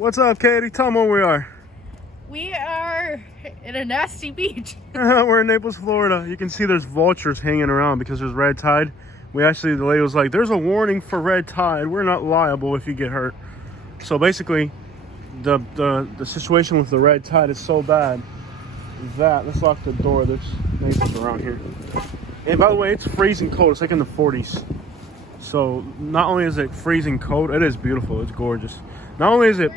What's up, Katie? Tell them where we are. We are in a nasty beach. We're in Naples, Florida. You can see there's vultures hanging around because there's red tide. The lady was like, there's a warning for red tide. We're not liable if you get hurt. So basically, the situation with the red tide is so bad that, let's lock the door. There's neighbors around here. And by the way, it's freezing cold. It's like in the 40s. So not only is it freezing cold, it is beautiful. It's gorgeous. Not only is it...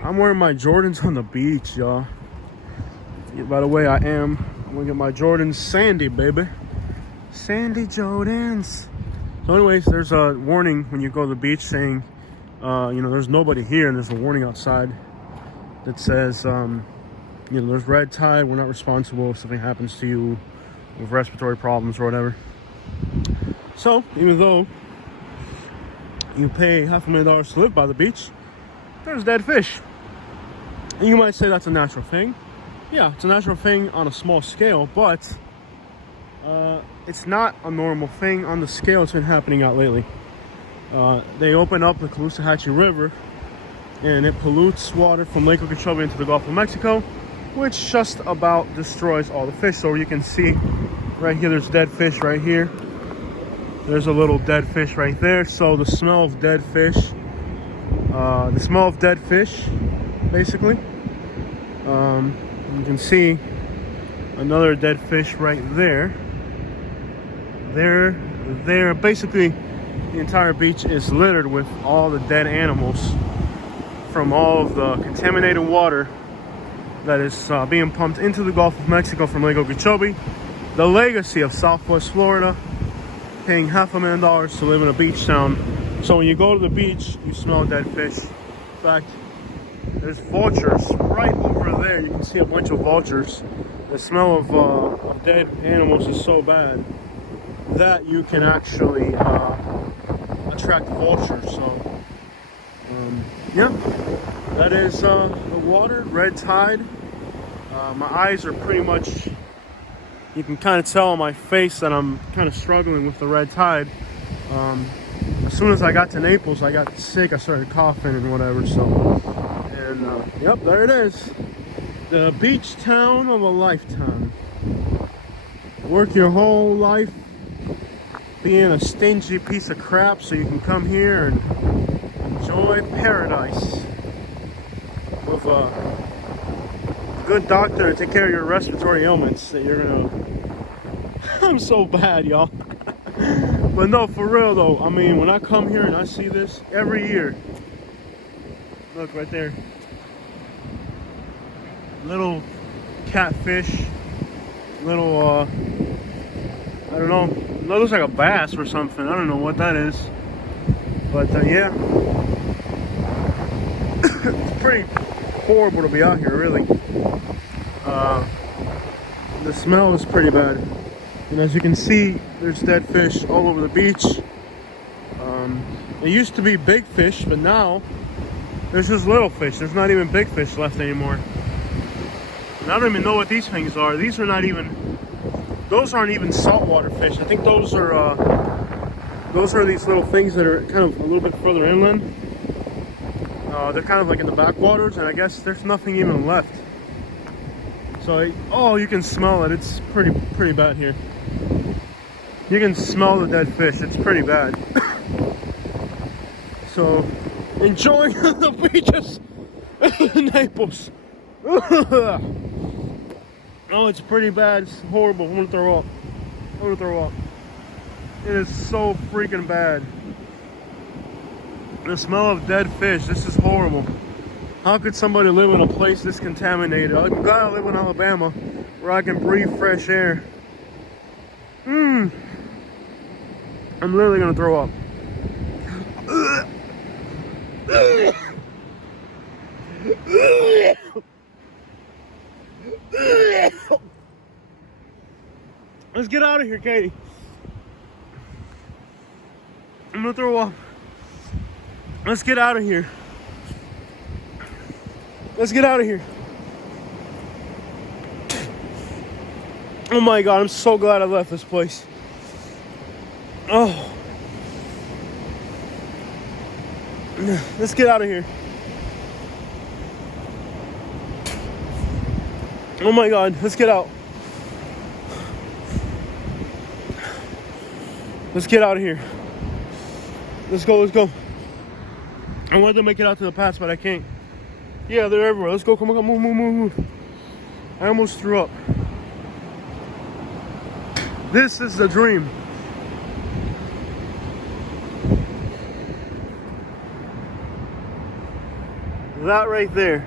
I'm wearing my Jordans on the beach, y'all. Yeah, by the way, I'm gonna get my Jordans sandy, baby. Sandy Jordans. So anyways, there's a warning when you go to the beach saying, there's nobody here, and there's a warning outside that says, there's red tide. We're not responsible if something happens to you with respiratory problems or whatever. So even though you pay $500,000 to live by the beach, there's dead fish. And you might say that's a natural thing. Yeah, it's a natural thing on a small scale, but it's not a normal thing on the scale it's been happening out lately. They open up the Caloosahatchee River, and it pollutes water from Lake Okeechobee into the Gulf of Mexico, which just about destroys all the fish. So you can see right here, there's dead fish right here. There's a little dead fish right there. So the smell of dead fish, basically. You can see another dead fish right there. There. Basically, the entire beach is littered with all the dead animals from all of the contaminated water that is being pumped into the Gulf of Mexico from Lake Okeechobee. The legacy of Southwest Florida, paying $500,000 to live in a beach town. So when you go to the beach, you smell dead fish. In fact, there's vultures right over there. You can see a bunch of vultures. The smell of dead animals is so bad that you can actually attract vultures. So, that is the water, red tide. My eyes are pretty much, you can kind of tell on my face that I'm kind of struggling with the red tide. As soon as I got to Naples, I got sick. I started coughing and whatever. Yep, there it is. The beach town of a lifetime. Work your whole life being a stingy piece of crap so you can come here and enjoy paradise with a good doctor to take care of your respiratory ailments that you're gonna... I'm so bad, y'all. But no, for real though, I mean, when I come here and I see this every year, look right there, little catfish, little I don't know, that looks like a bass or something. I don't know what that is, but yeah. It's pretty horrible to be out here, really. The smell is pretty bad, and as you can see, there's dead fish all over the beach. It used to be big fish, but now there's just little fish. There's not even big fish left anymore. And I don't even know what these things are. These are not even, those aren't even saltwater fish. I think those are these little things that are kind of a little bit further inland. They're kind of like in the backwaters, and I guess there's nothing even left. So, you can smell it. It's pretty bad here. You can smell the dead fish. It's pretty bad. So, enjoying the beaches in Naples. Oh, it's pretty bad. It's horrible. I'm gonna throw up. It is so freaking bad. The smell of dead fish. This is horrible. How could somebody live in a place this contaminated? I'm glad I live in Alabama, where I can breathe fresh air. I'm literally gonna throw up. Let's get out of here, Katie. I'm gonna throw up. Let's get out of here. Let's get out of here. Oh my God, I'm so glad I left this place. Oh. Let's get out of here. Oh my God, let's get out. Let's get out of here. Let's go, let's go. I wanted to make it out to the pass, but I can't. Yeah, they're everywhere. Let's go, come on, come on, move, move, move. I almost threw up. This is the dream. That right there.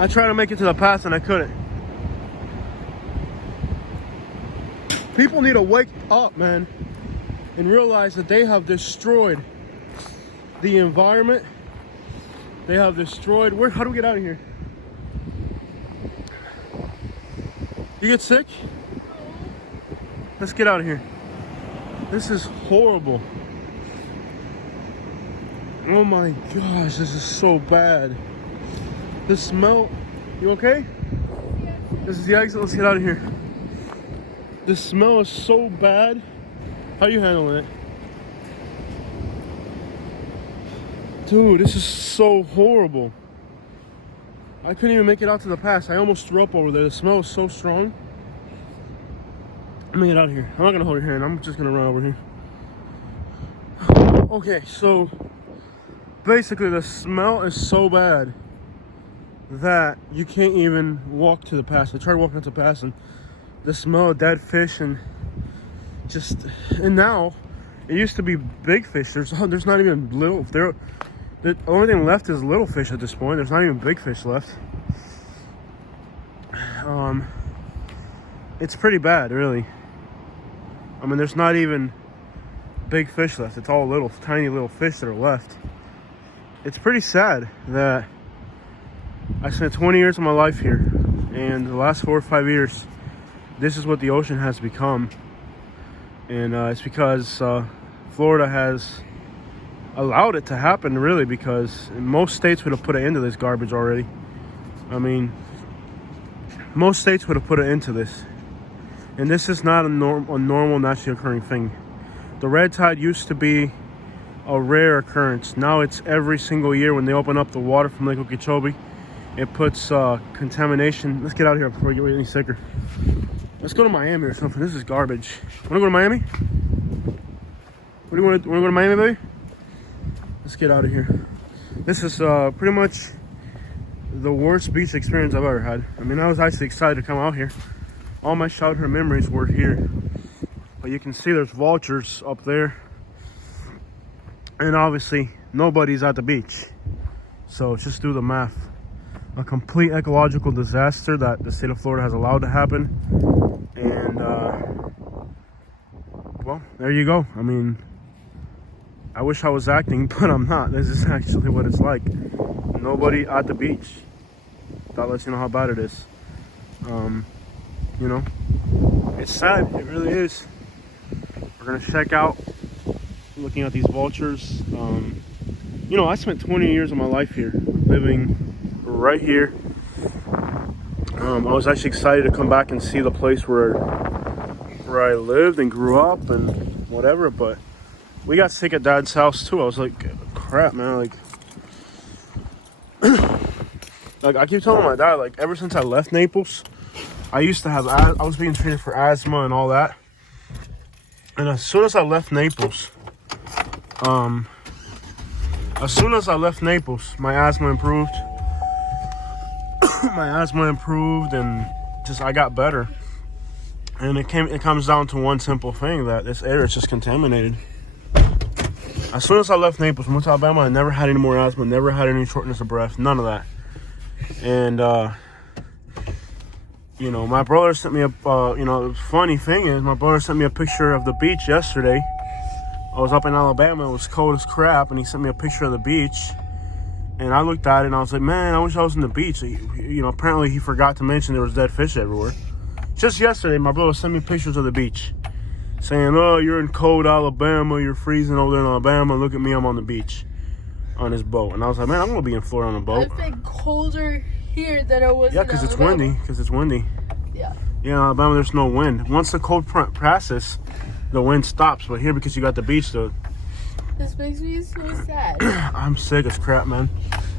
I tried to make it to the pass and I couldn't. People need to wake up, man, and realize that they have destroyed the environment. They have destroyed. How do we get out of here? You get sick? Let's get out of here. This is horrible. Oh my gosh, this is so bad. The smell. You okay? This is the exit. Let's get out of here. The smell is so bad. How you handling it? Dude, this is so horrible. I couldn't even make it out to the pass. I almost threw up over there. The smell is so strong. I'm gonna get out of here. I'm not gonna hold your hand. I'm just gonna run over here. Okay, so basically the smell is so bad that you can't even walk to the pass. I tried walking to the pass and the smell of dead fish and now it used to be big fish. There's not even little. The only thing left is little fish at this point. There's not even big fish left. It's pretty bad, really. I mean, there's not even big fish left. It's all little, tiny little fish that are left. It's pretty sad that I spent 20 years of my life here, and the last 4 or 5 years, this is what the ocean has become. And it's because Florida has allowed it to happen, really, because most states would have put an end to this garbage already. I mean, most states would have put an end to this. And this is not a normal, naturally occurring thing. The red tide used to be a rare occurrence. Now it's every single year when they open up the water from Lake Okeechobee. It puts contamination. Let's get out of here before I get any sicker. Let's go to Miami or something. This is garbage. Want to go to Miami? What do you want to go to Miami, baby? Let's get out of here. This is pretty much the worst beach experience I've ever had. I mean, I was actually excited to come out here. All my childhood memories were here. But you can see there's vultures up there. And obviously, nobody's at the beach. So just do the math. A complete ecological disaster that the state of Florida has allowed to happen. And, well, there you go. I mean, I wish I was acting, but I'm not. This is actually what it's like. Nobody at the beach. That lets you know how bad it is. You know, it's sad. It really is. We're gonna check out, looking at these vultures. You know, I spent 20 years of my life here, living right here. I was actually excited to come back and see the place where I lived and grew up and whatever, but we got sick at Dad's house too. I was like, crap, man, like I keep telling my dad, like, ever since I left Naples, I used to have, I was being treated for asthma and all that. And as soon as I left Naples, my asthma improved. My asthma improved and just, I got better. And it comes down to one simple thing, that this air is just contaminated. As soon as I left Naples, moved to Alabama, I never had any more asthma, never had any shortness of breath, none of that. And, you know, my brother sent me the funny thing is, my brother sent me a picture of the beach yesterday. I was up in Alabama, it was cold as crap, and he sent me a picture of the beach. And I looked at it and I was like, man, I wish I was in the beach. You know, apparently he forgot to mention there was dead fish everywhere. Just yesterday, my brother sent me pictures of the beach, saying, oh, you're in cold Alabama, you're freezing over there in Alabama, look at me, I'm on the beach on his boat. And I was like, man, I'm gonna be in Florida on a boat. It's been colder here than it was in because it's windy. Yeah. Yeah, in Alabama, there's no wind. Once the cold front passes, the wind stops. But here, because you got the beach, though. This makes me so sad. I'm sick as crap, man.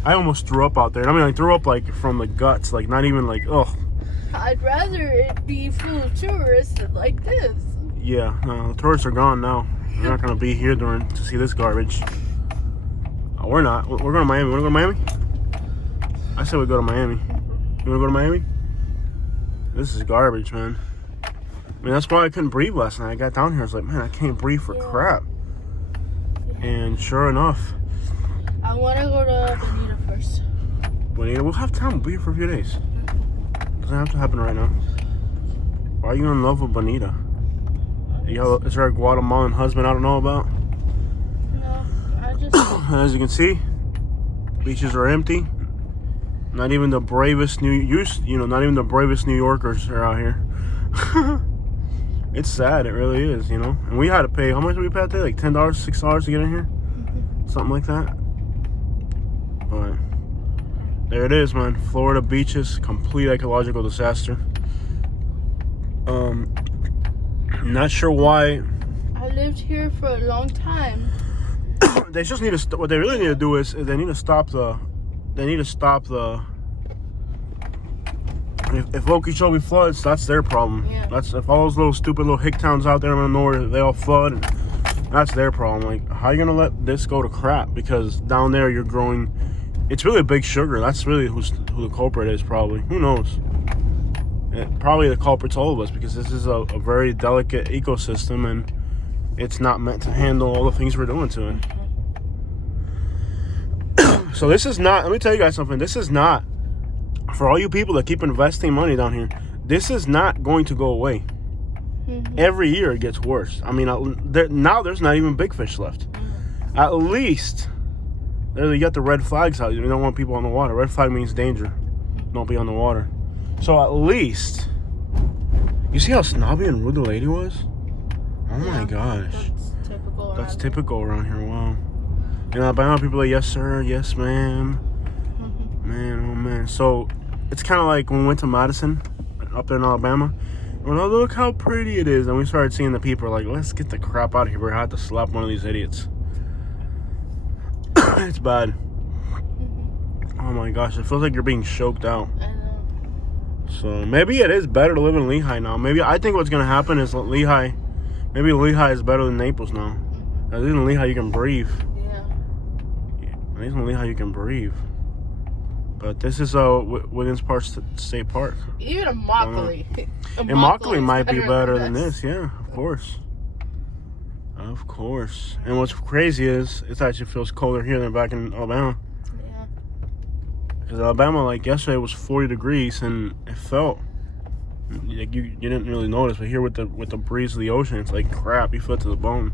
I almost threw up out there. I mean, I threw up like from the guts, like not even like, oh. I'd rather it be full of tourists than like this. Yeah, no, the tourists are gone now. They're not gonna be here to see this garbage. Oh, we're not. We're going to Miami. Wanna go to Miami? I said we go to Miami. You wanna go to Miami? This is garbage, man. I mean, that's why I couldn't breathe last night. I got down here, I was like, man, I can't breathe for crap. And sure enough, I want to go to Bonita first. Bonita, we'll have time. We'll be here for a few days. Doesn't have to happen right now. Why are you in love with Bonita? Is there a Guatemalan husband I don't know about? No, I just... As you can see, beaches are empty. Not even the bravest not even the bravest New Yorkers are out here. It's sad, it really is, And we had to pay, how much did we pay today? Like $10, $6 to get in here? Something like that. But there it is, man. Florida beaches, complete ecological disaster. Not sure why. I lived here for a long time. They just need to. What they really need to do is they need to stop the. If Okeechobee floods, that's their problem. Yeah. That's if all those little stupid little hick towns out there in nowhere they all flood. That's their problem. Like, how are you gonna let this go to crap? Because down there you're growing. It's really a big sugar. That's really who the culprit is. Probably. Who knows? Probably the culprit's all of us, because this is a very delicate ecosystem and it's not meant to handle all the things we're doing to it. So this is not, let me tell you guys something, this is not, for all you people that keep investing money down here, this is not going to go away. Every year it gets worse. I mean, now there's not even big fish left. At least, you got the red flags out. You don't want people on the water. Red flag means danger. Don't be on the water. So at least, you see how snobby and rude the lady was? Oh my gosh. That's typical around here. Wow. In Alabama, people are like, yes sir, yes ma'am. Man, oh man. So it's kind of like when we went to Madison, up there in Alabama. Well, look how pretty it is. And we started seeing the people like, let's get the crap out of here. We're going to have to slap one of these idiots. It's bad. Oh my gosh, it feels like you're being choked out. So maybe it is better to live in Lehigh now. Maybe I think what's gonna happen is Lehigh is better than Naples now. At least in Lehigh you can breathe. Yeah. At least in Lehigh you can breathe. But this is Wiggins Park State Park. Even Immokalee. Immokalee might be better than this. Yeah, of course. Of course. And what's crazy is it actually feels colder here than back in Alabama. Because Alabama, like yesterday, was 40 degrees, and it felt like you didn't really notice. But here with the breeze of the ocean, it's like crap. You feel it to the bone.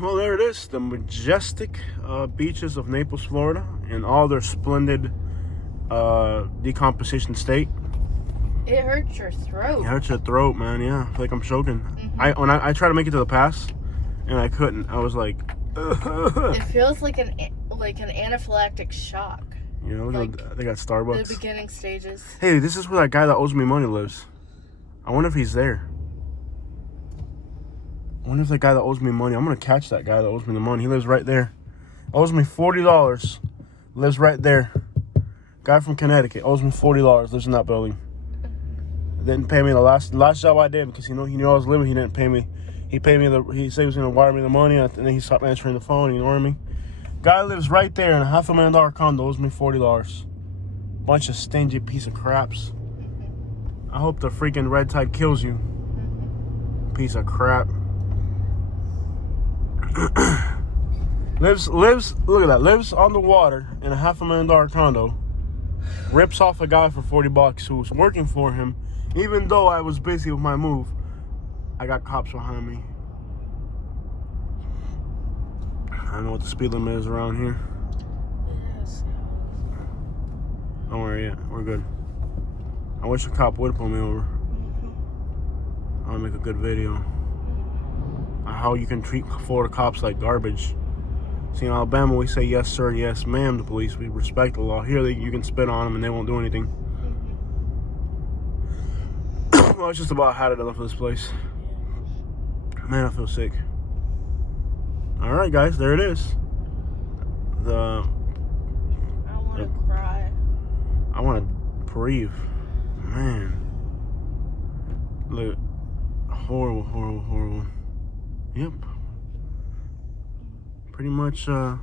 Well, there it is, the majestic beaches of Naples, Florida, in all their splendid decomposition state. It hurts your throat. It hurts your throat, man. Yeah, I feel like I'm choking. When I tried to make it to the pass, and I couldn't. I was like. It feels like an anaphylactic shock. You know, look, they got Starbucks. The beginning stages. Hey, this is where that guy that owes me money lives. I wonder if he's there. I wonder if that guy that owes me money. I'm gonna catch that guy that owes me the money. He lives right there. Owes me $40. Lives right there. Guy from Connecticut owes me $40. Lives in that building. Didn't pay me the last job I did because he knew I was living. He didn't pay me. He paid me he said he was gonna wire me the money, and then he stopped answering the phone, ignoring me. Guy lives right there in a $500,000 condo, owes me $40. Bunch of stingy piece of craps. I hope the freaking Redtide kills you. Piece of crap. lives look at that, lives on the water in a $500,000 condo. Rips off a guy for $40 who was working for him, even though I was busy with my move. I got cops behind me. I don't know what the speed limit is around here. Yes. Don't worry yet. We're good. I wish a cop would pull me over. I'll make a good video. How you can treat Florida cops like garbage. See, in Alabama, we say yes, sir, yes, ma'am to police. We respect the law. Here, you can spit on them and they won't do anything. Well, it's just about had it enough of this place. Man, I feel sick. Alright guys, there it is. the. I want to cry. I want to breathe, man. Look, horrible, horrible, horrible. Yep. Pretty much, that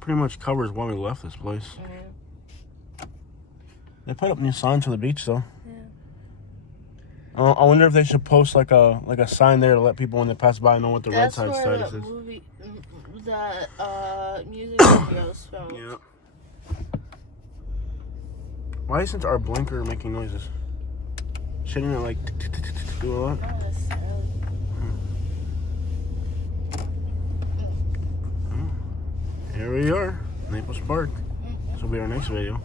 pretty much covers why we left this place. They put up new signs for the beach, though. I wonder if they should post like a sign there to let people when they pass by know what the red tide status is. Music videos filmed. Yeah. Why isn't our blinker making noises? Shouldn't it like do a lot? Here we are, Naples Park. This will be our next video.